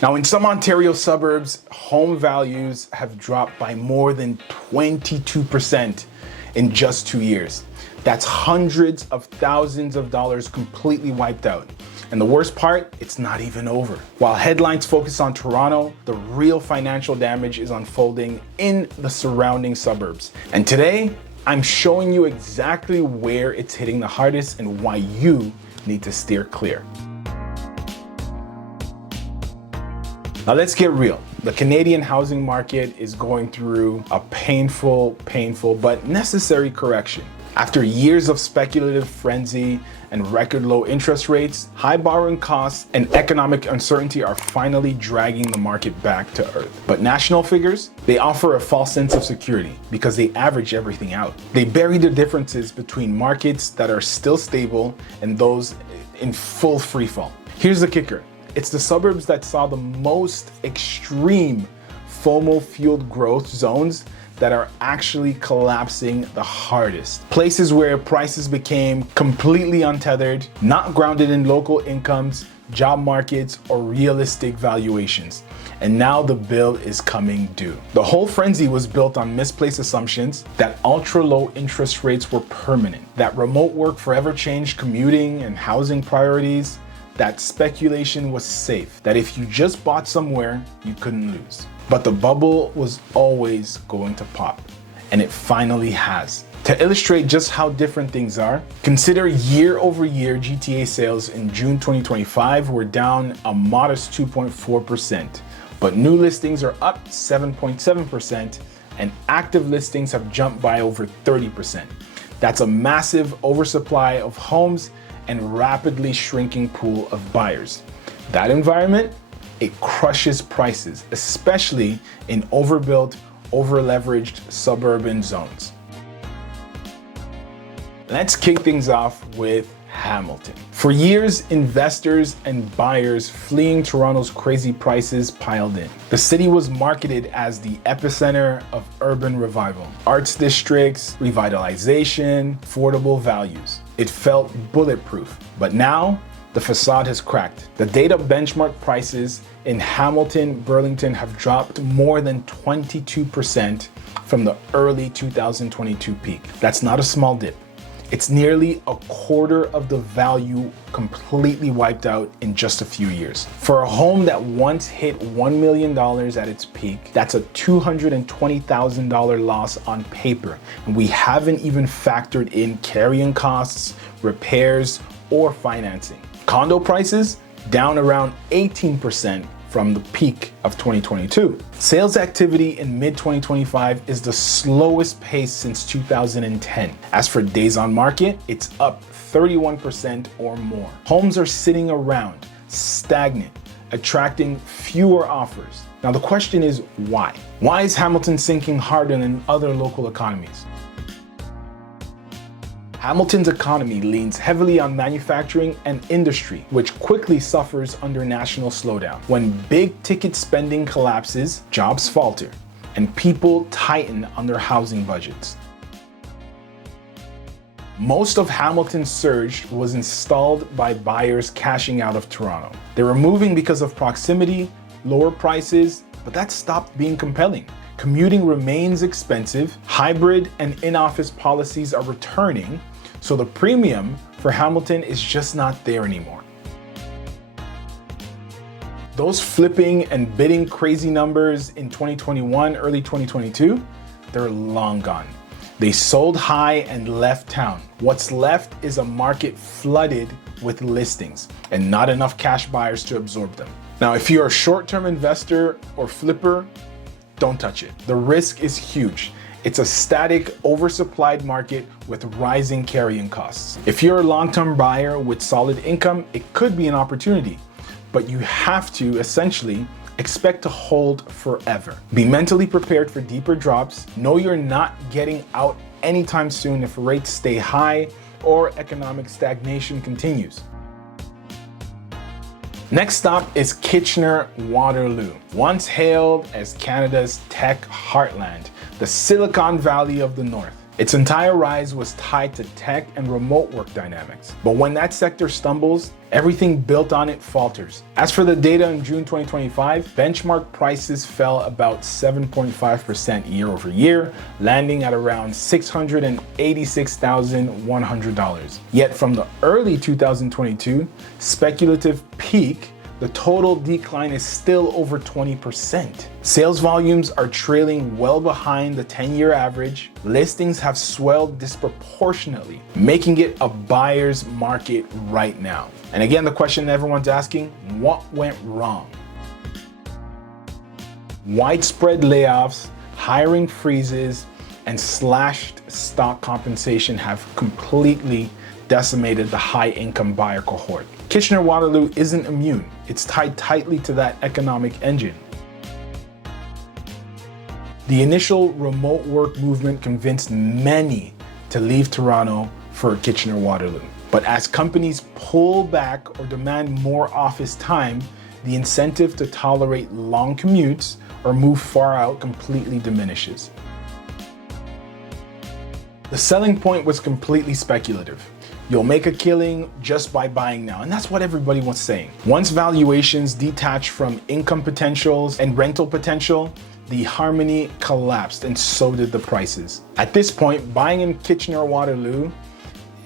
Now, in some Ontario suburbs, home values have dropped by more than 22% in just 2 years. That's hundreds of thousands of dollars completely wiped out. And the worst part, it's not even over. While headlines focus on Toronto, the real financial damage is unfolding in the surrounding suburbs. And today, I'm showing you exactly where it's hitting the hardest and why you need to steer clear. Now let's get real. The Canadian housing market is going through a painful but necessary correction. After years of speculative frenzy and record low interest rates, high borrowing costs, and economic uncertainty are finally dragging the market back to earth. But national figures, they offer a false sense of security because they average everything out. They bury the differences between markets that are still stable and those in full freefall. Here's the kicker. It's the suburbs that saw the most extreme FOMO-fueled growth zones that are actually collapsing the hardest. Places where prices became completely untethered, not grounded in local incomes, job markets, or realistic valuations. And now the bill is coming due. The whole frenzy was built on misplaced assumptions that ultra-low interest rates were permanent, that remote work forever changed commuting and housing priorities, that speculation was safe, that if you just bought somewhere, you couldn't lose. But the bubble was always going to pop, and it finally has. To illustrate just how different things are, consider year-over-year GTA sales in June 2025 were down a modest 2.4%, but new listings are up 7.7%, and active listings have jumped by over 30%. That's a massive oversupply of homes and rapidly shrinking pool of buyers. That environment, it crushes prices, especially in overbuilt, over-leveraged suburban zones. Let's kick things off with Hamilton. For years, investors and buyers fleeing Toronto's crazy prices piled in. The city was marketed as the epicenter of urban revival, arts districts, revitalization, affordable values. It felt bulletproof, but now the facade has cracked. The data benchmark prices in Hamilton, Burlington have dropped more than 22% from the early 2022 peak. That's not a small dip. It's nearly a quarter of the value completely wiped out in just a few years. For a home that once hit $1 million at its peak, that's a $220,000 loss on paper. And we haven't even factored in carrying costs, repairs, or financing. Condo prices down around 18% from the peak of 2022. Sales activity in mid-2025 is the slowest pace since 2010. As for days on market, it's up 31% or more. Homes are sitting around, stagnant, attracting fewer offers. Now the question is why? Why is Hamilton sinking harder than other local economies? Hamilton's economy leans heavily on manufacturing and industry, which quickly suffers under national slowdown. When big ticket spending collapses, jobs falter, and people tighten on their housing budgets. Most of Hamilton's surge was installed by buyers cashing out of Toronto. They were moving because of proximity, lower prices, but that stopped being compelling. Commuting remains expensive, hybrid and in-office policies are returning, so the premium for Hamilton is just not there anymore. Those flipping and bidding crazy numbers in 2021, early 2022, they're long gone. They sold high and left town. What's left is a market flooded with listings and not enough cash buyers to absorb them. Now, if you're a short-term investor or flipper, don't touch it. The risk is huge. It's a static, oversupplied market with rising carrying costs. If you're a long-term buyer with solid income, it could be an opportunity, but you have to essentially expect to hold forever. Be mentally prepared for deeper drops. Know you're not getting out anytime soon if rates stay high or economic stagnation continues. Next stop is Kitchener-Waterloo. Once hailed as Canada's tech heartland, the Silicon Valley of the North. Its entire rise was tied to tech and remote work dynamics. But when that sector stumbles, everything built on it falters. As for the data in June 2025, benchmark prices fell about 7.5% year over year, landing at around $686,100. Yet from the early 2022 speculative peak, the total decline is still over 20%. Sales volumes are trailing well behind the 10-year average. Listings have swelled disproportionately, making it a buyer's market right now. And again, the question everyone's asking, what went wrong? Widespread layoffs, hiring freezes, and slashed stock compensation have completely decimated the high-income buyer cohort. Kitchener-Waterloo isn't immune. It's tied tightly to that economic engine. The initial remote work movement convinced many to leave Toronto for Kitchener-Waterloo. But as companies pull back or demand more office time, the incentive to tolerate long commutes or move far out completely diminishes. The selling point was completely speculative. You'll make a killing just by buying now. And that's what everybody was saying. Once valuations detached from income potentials and rental potential, the harmony collapsed and so did the prices. At this point, buying in Kitchener-Waterloo,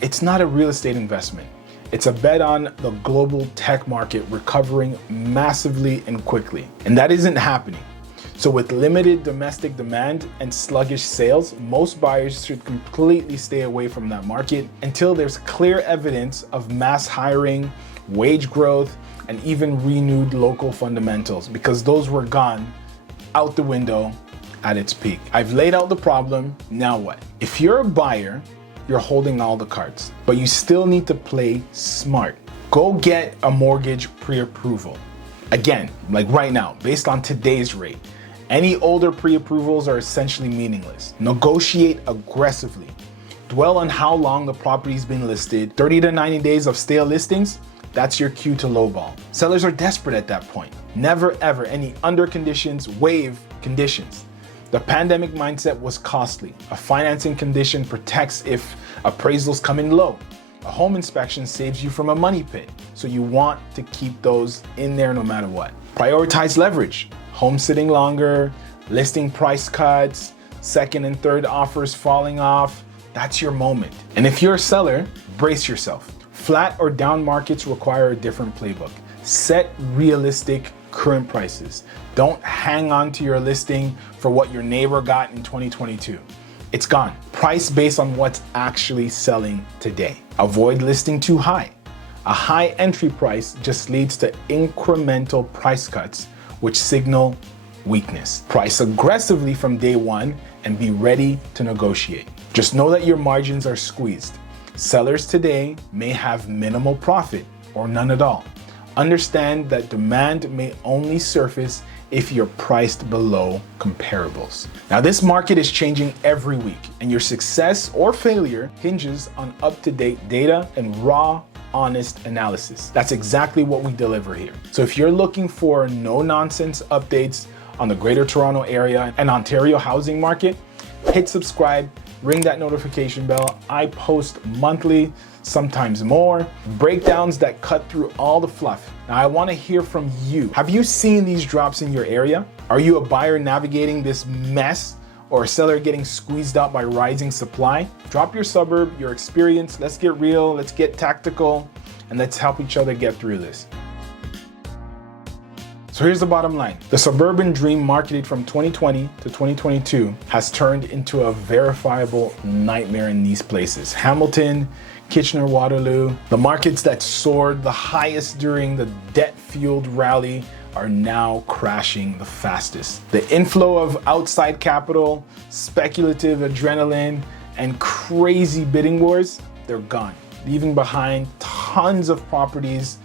it's not a real estate investment. It's a bet on the global tech market recovering massively and quickly. And that isn't happening. So with limited domestic demand and sluggish sales, most buyers should completely stay away from that market until there's clear evidence of mass hiring, wage growth, and even renewed local fundamentals, because those were gone out the window at its peak. I've laid out the problem, now what? If you're a buyer, you're holding all the cards, but you still need to play smart. Go get a mortgage pre-approval. Again, like right now, based on today's rate, any older pre-approvals are essentially meaningless. Negotiate aggressively. Dwell on how long the property's been listed. 30 to 90 days of stale listings, that's your cue to lowball. Sellers are desperate at that point. Never ever any under conditions, waive conditions. The pandemic mindset was costly. A financing condition protects if appraisals come in low. A home inspection saves you from a money pit. So you want to keep those in there no matter what. Prioritize leverage. Home sitting longer, listing price cuts, second and third offers falling off. That's your moment. And if you're a seller, brace yourself. Flat or down markets require a different playbook. Set realistic current prices. Don't hang on to your listing for what your neighbor got in 2022. It's gone. Price based on what's actually selling today. Avoid listing too high. A high entry price just leads to incremental price cuts, which signal weakness. Price aggressively from day one and be ready to negotiate. Just know that your margins are squeezed. Sellers today may have minimal profit or none at all. Understand that demand may only surface if you're priced below comparables. Now, this market is changing every week, and your success or failure hinges on up-to-date data and raw, honest analysis. That's exactly what we deliver here. So if you're looking for no-nonsense updates on the Greater Toronto Area and Ontario housing market, hit subscribe, ring that notification bell. I post monthly, sometimes more, breakdowns that cut through all the fluff. Now, I want to hear from you. Have you seen these drops in your area? Are you a buyer navigating this mess or a seller getting squeezed out by rising supply? Drop your suburb, your experience. Let's get real, let's get tactical, and let's help each other get through this. So here's the bottom line. The suburban dream marketed from 2020 to 2022 has turned into a verifiable nightmare in these places. Hamilton, Kitchener-Waterloo, the markets that soared the highest during the debt-fueled rally are now crashing the fastest. The inflow of outside capital, speculative adrenaline, and crazy bidding wars, they're gone, leaving behind tons of properties,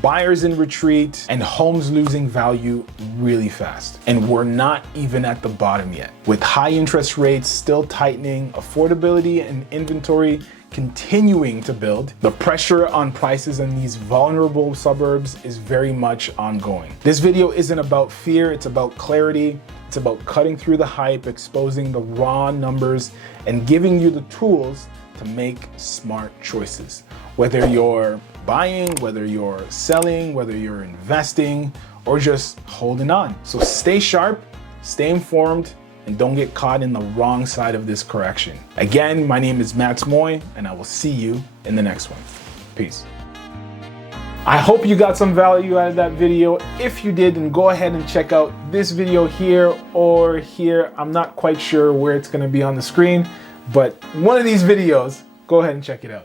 buyers in retreat, and homes losing value really fast. And we're not even at the bottom yet. With high interest rates still tightening, affordability and inventory continuing to build. The pressure on prices in these vulnerable suburbs is very much ongoing. This video isn't about fear, it's about clarity. It's about cutting through the hype, exposing the raw numbers, and giving you the tools to make smart choices. Whether you're buying, whether you're selling, whether you're investing, or just holding on. So stay sharp, stay informed, and don't get caught in the wrong side of this correction. Again, my name is Matt Moy, and I will see you in the next one. Peace. I hope you got some value out of that video. If you did, then go ahead and check out this video here or here. I'm not quite sure where it's gonna be on the screen, but one of these videos, go ahead and check it out.